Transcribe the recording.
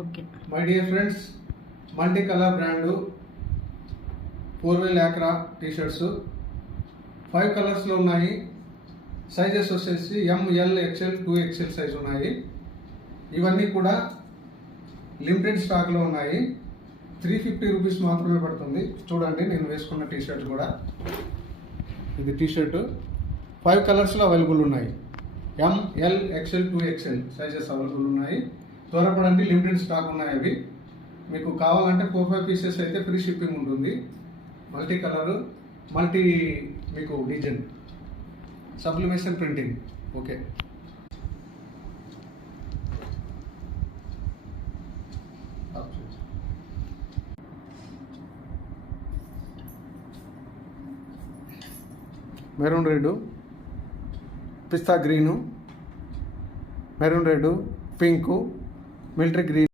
Okay. My dear friends, multi colour brand 4-way లాక్రా t-shirts 5 కలర్స్లో ఉన్నాయి. సైజెస్ వచ్చేసి ML XL 2XL సైజ్ ఉన్నాయి. ఇవన్నీ కూడా లిమిటెడ్ స్టాక్లో ఉన్నాయి. 350 రూపీస్ మాత్రమే పడుతుంది. చూడండి, నేను వేసుకున్న టీషర్ట్ కూడా ఇది టీషర్ట్ 5 కలర్స్లో అవైలబుల్ ఉన్నాయి. ML XL 2XL sizes available ఉన్నాయి. త్వరపడండి, లిమిటెడ్ స్టాక్ ఉన్నాయి. అవి మీకు కావాలంటే 4-5 పీసెస్ అయితే ఫ్రీ షిప్పింగ్ ఉంటుంది. మల్టీ కలర్, మల్టీ మీకు design, sublimation printing. Okay. Maroon red, పిస్తా green, maroon red, pink, military green.